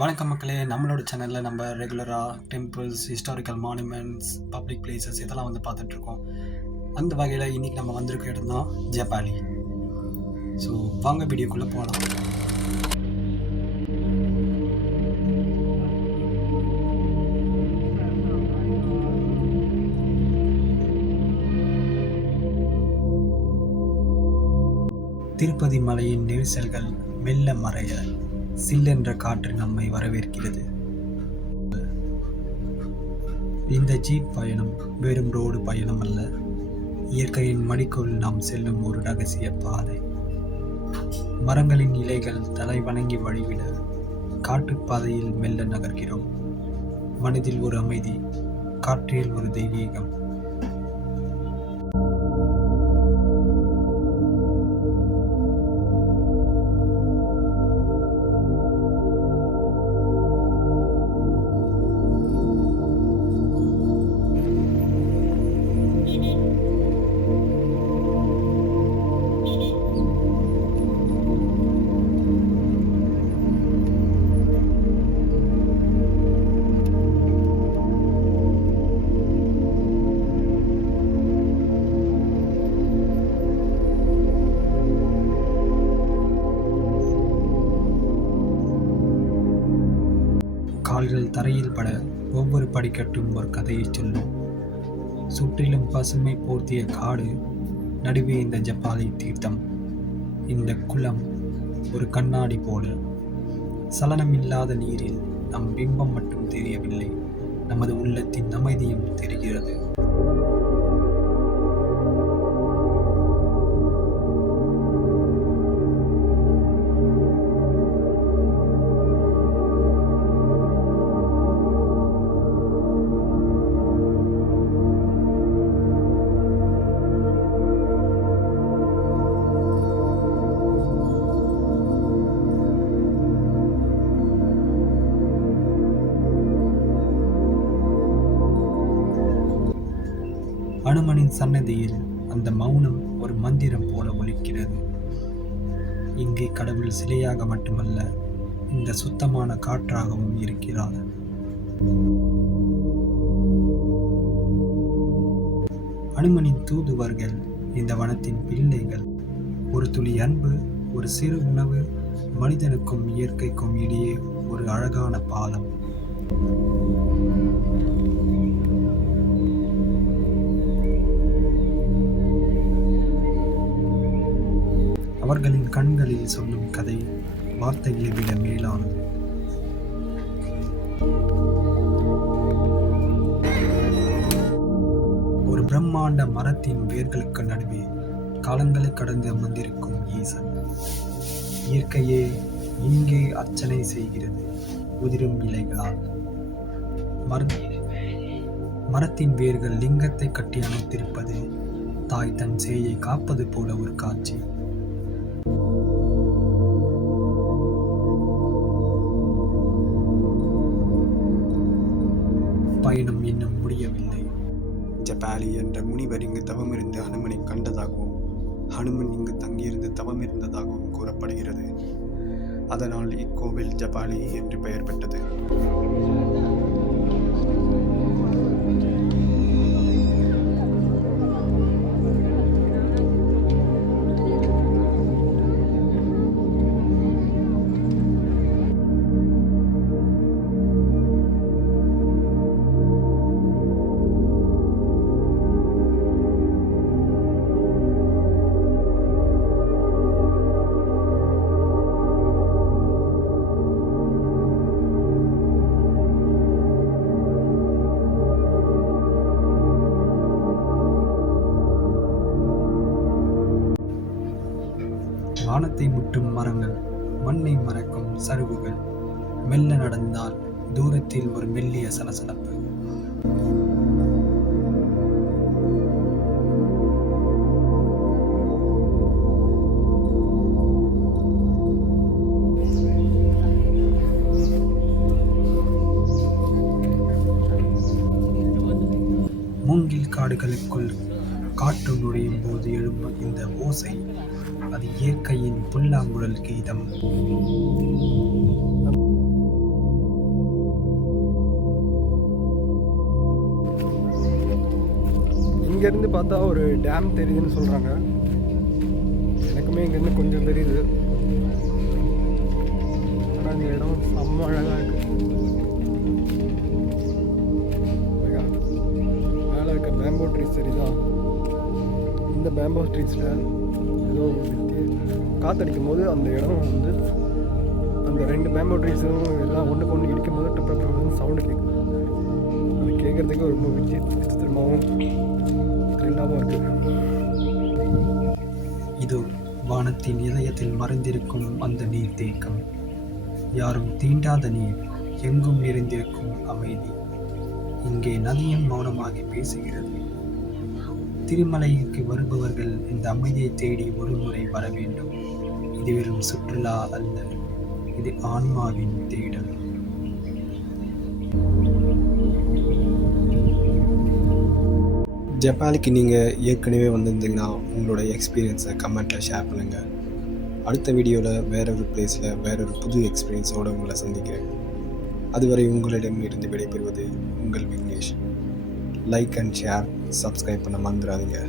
வணக்கம் மக்களே, நம்மளோட சேனலில் நம்ம ரெகுலராக temples, historical monuments, public places இதெல்லாம் பார்த்துட்ருக்கோம். அந்த வகையில் இன்றைக்கி நம்ம வந்திருக்க இடம் தான் ஜெபாலி. ஸோ வாங்க வீடியோக்குள்ளே போகலாம். திருப்பதி மலையின் நெரிசல்கள் மெல்ல மறைய சில்லென்ற காற்று நம்மை வரவேற்கிறது. இந்த ஜீப் பயணம் வெறும் ரோடு பயணம் அல்ல, இயற்கையின் மடிக்குள் நாம் செல்லும் ஒரு ரகசிய பாதை. மரங்களின் இலைகள் தலை வணங்கி வழிவிட காட்டுப்பாதையில் மெல்ல நகர்கிறோம். மனதில் ஒரு அமைதி, காற்றில் ஒரு தெய்வீகம். கால்கள் தரையில் பட ஒவ்வொரு படிக்கட்டும் ஒரு கதையை சொல்லும். சுற்றிலும் பசுமை போர்த்திய காடு, நடுவே இந்த ஜெபாலி தீர்த்தம். இந்த குளம் ஒரு கண்ணாடி போல. சலனமில்லாத நீரில் நம் பிம்பம் மட்டும் தெரியவில்லை, நமது உள்ளத்தின் அமைதியும் தெரிகிறது. அனுமனின் சன்னதியில் அந்த மௌனம் ஒரு மந்திரம் போல ஒலிக்கிறது. இங்கே கடவுள் சிலையாக மட்டுமல்ல, இந்த சுத்தமான காற்றாகவும் இருக்கிறார். அனுமனின் தூதுவர்கள் இந்த வனத்தின் பிள்ளைகள். ஒரு துளி அன்பு, ஒரு சிறு உணவு, மனிதனுக்கும் இயற்கைக்கும் இடையே ஒரு அழகான பாலம். அவர்களின் கண்களில் சொல்லும் கதை வார்த்தைகளை விட மேலானது. ஒரு பிரம்மாண்ட மரத்தின் வேர்களுக்கு நடுவே காலங்களை கடந்து அமர்ந்திருக்கும் ஈசன். இயற்கையே இங்கே அர்ச்சனை செய்கிறது, உதிரும் இலைகளால். மரத்தின் வேர்கள் லிங்கத்தை கட்டி அணைத்திருப்பது தாய் தன் சேயை காப்பது போல ஒரு காட்சி. பயணம் இன்னும் முடியவில்லை. ஜெபாலி என்ற முனிவர் இங்கு தவமிருந்து ஹனுமனை கண்டதாகவும், ஹனுமன் இங்கு தங்கியிருந்து தவமிருந்ததாகவும் கூறப்படுகிறது. அதனால் இக்கோவில் ஜெபாலி என்று பெயர் பெற்றது. வானத்தை முட்டும் மரங்கள், மண்ணை மறக்கும் சருகுகள். மெல்ல நடந்தால் தூரத்தில் ஒரு மெல்லிய சலசலப்பு. மூங்கில் காடுகளுக்குள் காற்று நுழையும் போது எழும் இந்த ஓசை, அது இயற்கையின் புல்லாங்குழல் கீதம். இங்கேருந்து பார்த்தா ஒரு டேம் தெரியுதுன்னு சொல்கிறாங்க. எனக்குமே இங்கேருந்து கொஞ்சம் தெரியுது. ஆனால் இந்த இடம் செம்ம அழகாக இருக்குது. மேலே இருக்க பேம்போ ட்ரீஸ் சரிதான். இந்த பேம்போ ட்ரீஸில் ஏதோ காற்றடிக்கும் போது அந்த இடம் வந்து அந்த 2 பேம்போ ட்ரீஸும் எல்லாம் ஒன்றுக்கு ஒன்று இடிக்கும் போது டப்பு சவுண்டு கேட்குது. அது கேட்குறதுக்கு ரொம்ப விசித்திரமாகவும் த்ரில்லாகவும் இருக்குது. இதோ வானத்தின் இதயத்தில் மறைந்திருக்கும் அந்த நீர் தேக்கம், யாரும் தீண்டாத நீர், எங்கும் நிறைந்திருக்கும் அமைதி. இங்கே நதியும் மௌனமாகி பேசுகிறது. திருமலைக்கு வருபவர்கள் இந்த அமைதியை தேடி ஒரு முறை வர வேண்டும். இது வெறும் சுற்றுலா அல்ல, இது ஆன்மாவின் தேடல். ஜப்பானுக்கு நீங்கள் ஏற்கனவே வந்திருந்தீங்கன்னா உங்களோட எக்ஸ்பீரியன்ஸை கமெண்ட்டில் ஷேர் பண்ணுங்கள். அடுத்த வீடியோவில் வேறொரு பிளேஸில் வேறொரு புது எக்ஸ்பீரியன்ஸோடு உங்களை சந்திக்கிறேன். அதுவரை உங்களிடமிருந்து விடைபெறுவது உங்கள் Vignesh. Like and share, subscribe பண்ண மறந்துடாதீங்க.